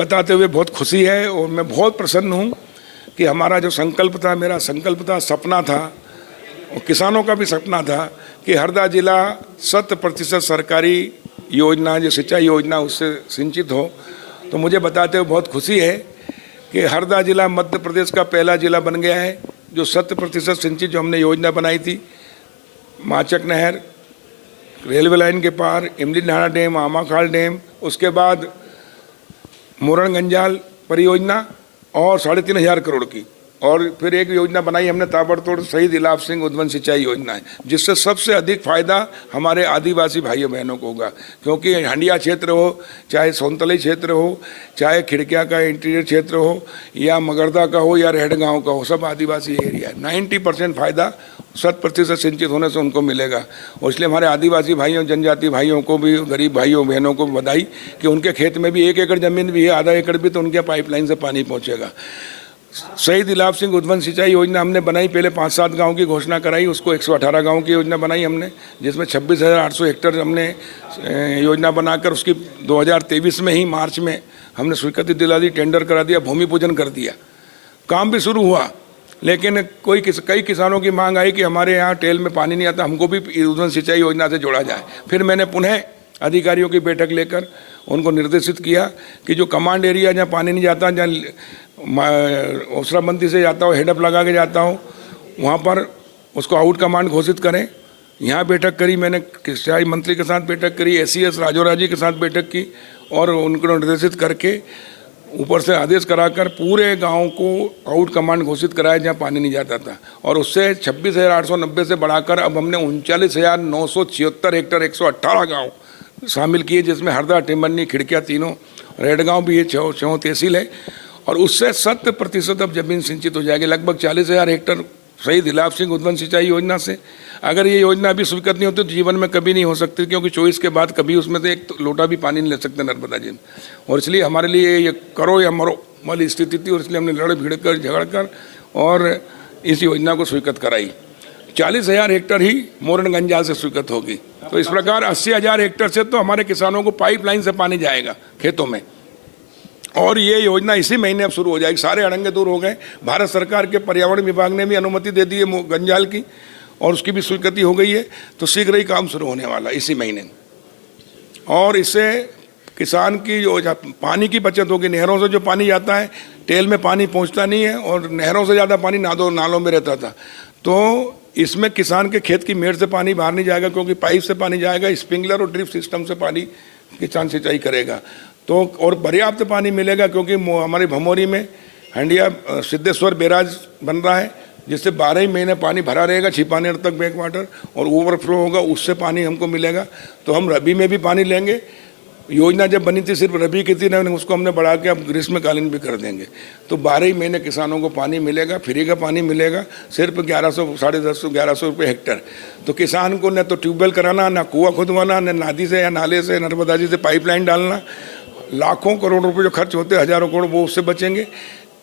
बताते हुए बहुत खुशी है और मैं बहुत प्रसन्न हूँ कि हमारा जो संकल्प था, मेरा संकल्प था, सपना था और किसानों का भी सपना था कि हरदा जिला 100% सरकारी योजना, जो सिंचाई योजना, उससे सिंचित हो। तो मुझे बताते हुए बहुत खुशी है कि हरदा जिला मध्य प्रदेश का पहला जिला बन गया है जो 100% सिंचित, जो हमने योजना बनाई थी, माचक नहर, रेलवे लाइन के पार, इमली नाला डैम, आमाखाल डैम, उसके बाद मोरण गंजाल परियोजना और 3,500 करोड़ की, और फिर एक योजना बनाई हमने ताबड़तोड़ शहीद इलाफ सिंह उद्वन सिंचाई योजना है, जिससे सबसे अधिक फायदा हमारे आदिवासी भाइयों बहनों को होगा। क्योंकि हंडिया क्षेत्र हो, चाहे सोनतली क्षेत्र हो, चाहे खिड़किया का इंटीरियर क्षेत्र हो, या मगरदा का हो, या रेहड़ गाँव का हो, सब आदिवासी एरिया। 90% फायदा 100% सिंचित होने से उनको मिलेगा। और इसलिए हमारे आदिवासी भाइयों, जनजाति भाइयों को भी, गरीब भाइयों बहनों को बधाई कि उनके खेत में भी 1 एकड़ ज़मीन भी है, आधा एकड़ भी, तो उनके पाइपलाइन से पानी पहुँचेगा। शहीद इलाफ सिंह उद्वन सिंचाई योजना हमने बनाई, पहले 5-7 गांव की घोषणा कराई, उसको 118 गांव की योजना बनाई हमने, जिसमें 26,800 हेक्टेयर हमने योजना बनाकर उसकी 2023 में ही मार्च में हमने स्वीकृति दिला दी, टेंडर करा दिया, भूमि पूजन कर दिया, काम भी शुरू हुआ। लेकिन कई किसानों की मांग आई कि हमारे यहाँ टेल में पानी नहीं आता, हमको भी उद्वन सिंचाई योजना से जोड़ा जाए। फिर मैंने पुनः अधिकारियों की बैठक लेकर उनको निर्देशित किया कि जो कमांड एरिया जहाँ पानी नहीं जाता, जहाँ ओसराबंदी से जाता हो, हेडअप लगा के जाता हो, वहाँ पर उसको आउट कमांड घोषित करें। यहाँ बैठक करी मैंने, सिंचाई मंत्री के साथ बैठक करी, SES राजौरा जी के साथ बैठक की और उनको निर्देशित करके ऊपर से आदेश कराकर पूरे गांव को आउट कमांड घोषित कराया जहां पानी नहीं जाता था। और उससे 26,890 से बढ़ाकर अब हमने 39,976 हेक्टेयर 118 गांव शामिल किए, जिसमें हरदा, टिमरनी, खिड़किया तीनों, रेड गांव भी ये 6 तहसील है। और उससे 100% अब जमीन सिंचित हो जाएगी, लगभग 40,000 हेक्टेयर शहीद इलाफ सिंह उद्वन सिंचाई योजना से। अगर ये योजना अभी स्वीकृत नहीं होती तो जीवन में कभी नहीं हो सकती, क्योंकि 24 के बाद कभी उसमें से एक लोटा भी पानी नहीं ले सकते नर्मदा जी। और इसलिए हमारे लिए ये करो या मरो वाली स्थिति थी, और इसलिए हमने लड़ भिड़ कर, झगड़ कर और इस योजना को स्वीकृत कराई। 40,000 हेक्टेयर ही मोरण गंजाल से स्वीकृत होगी। तो इस प्रकार 80,000 हेक्टेयर से तो हमारे किसानों को पाइपलाइन से पानी जाएगा खेतों में, और ये योजना इसी महीने अब शुरू हो जाएगी। सारे अड़ंगे दूर हो गए। भारत सरकार के पर्यावरण विभाग ने भी अनुमति दे दी है गंजाल की, और उसकी भी स्वीकृति हो गई है, तो शीघ्र ही काम शुरू होने वाला इसी महीने। और इससे किसान की जो पानी की बचत होगी। नहरों से जो पानी जाता है, टेल में पानी पहुंचता नहीं है, और नहरों से ज़्यादा पानी नालों में रहता था। तो इसमें किसान के खेत की मेड़ से पानी बाहर नहीं जाएगा, क्योंकि पाइप से पानी जाएगा, स्प्रिंकलर और ड्रिप सिस्टम से पानी किसान सिंचाई करेगा। तो और पर्याप्त पानी मिलेगा, क्योंकि हमारी भमोरी में हंडिया सिद्धेश्वर बैराज बन रहा है, जिससे 12 ही महीने पानी भरा रहेगा, छिपानेर तक बैक वाटर, और ओवरफ्लो होगा, उससे पानी हमको मिलेगा। तो हम रबी में भी पानी लेंगे। योजना जब बनी थी सिर्फ रबी की थी, उसको हमने बढ़ा के अब ग्रीष्मकालीन भी कर देंगे। तो 12 ही महीने किसानों को पानी मिलेगा, फ्री का पानी मिलेगा, सिर्फ 1100, 1150 रुपये हेक्टेयर। तो किसान को न तो ट्यूबवेल कराना, न कुआं खुदवाना, न नादी से या नाले से, नर्मदा जी से पाइपलाइन डालना, लाखों करोड़ रुपए जो खर्च होते हैं, हजारों करोड़, वो उससे बचेंगे।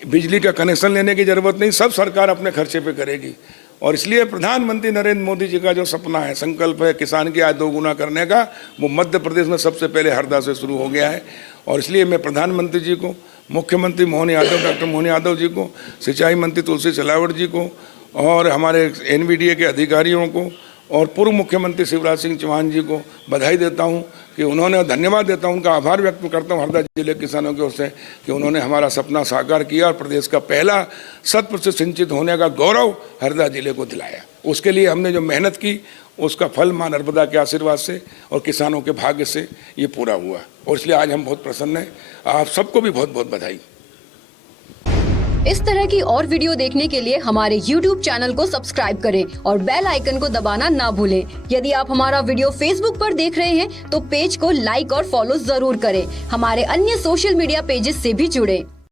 बिजली का कनेक्शन लेने की जरूरत नहीं, सब सरकार अपने खर्चे पे करेगी। और इसलिए प्रधानमंत्री नरेंद्र मोदी जी का जो सपना है, संकल्प है किसान की आय 2 गुना करने का, वो मध्य प्रदेश में सबसे पहले हरदा से शुरू हो गया है। और इसलिए मैं प्रधानमंत्री जी को, मुख्यमंत्री मोहन यादव, डॉक्टर मोहन यादव जी को, सिंचाई मंत्री तुलसी सिलावट जी को, और हमारे NVDA के अधिकारियों को, और पूर्व मुख्यमंत्री शिवराज सिंह चौहान जी को बधाई देता हूं कि उन्होंने, धन्यवाद देता हूं, उनका आभार व्यक्त करता हूं हरदा जिले के किसानों की ओर से कि उन्होंने हमारा सपना साकार किया और प्रदेश का पहला 100% सिंचित होने का गौरव हरदा जिले को दिलाया। उसके लिए हमने जो मेहनत की, उसका फल मां नर्मदा के आशीर्वाद से और किसानों के भाग्य से ये पूरा हुआ, और इसलिए आज हम बहुत प्रसन्न हैं। आप सबको भी बहुत बहुत बधाई। इस तरह की और वीडियो देखने के लिए हमारे YouTube चैनल को सब्सक्राइब करें और बेल आइकन को दबाना ना भूलें। यदि आप हमारा वीडियो Facebook पर देख रहे हैं तो पेज को लाइक और फॉलो जरूर करें। हमारे अन्य सोशल मीडिया पेजेस से भी जुड़ें।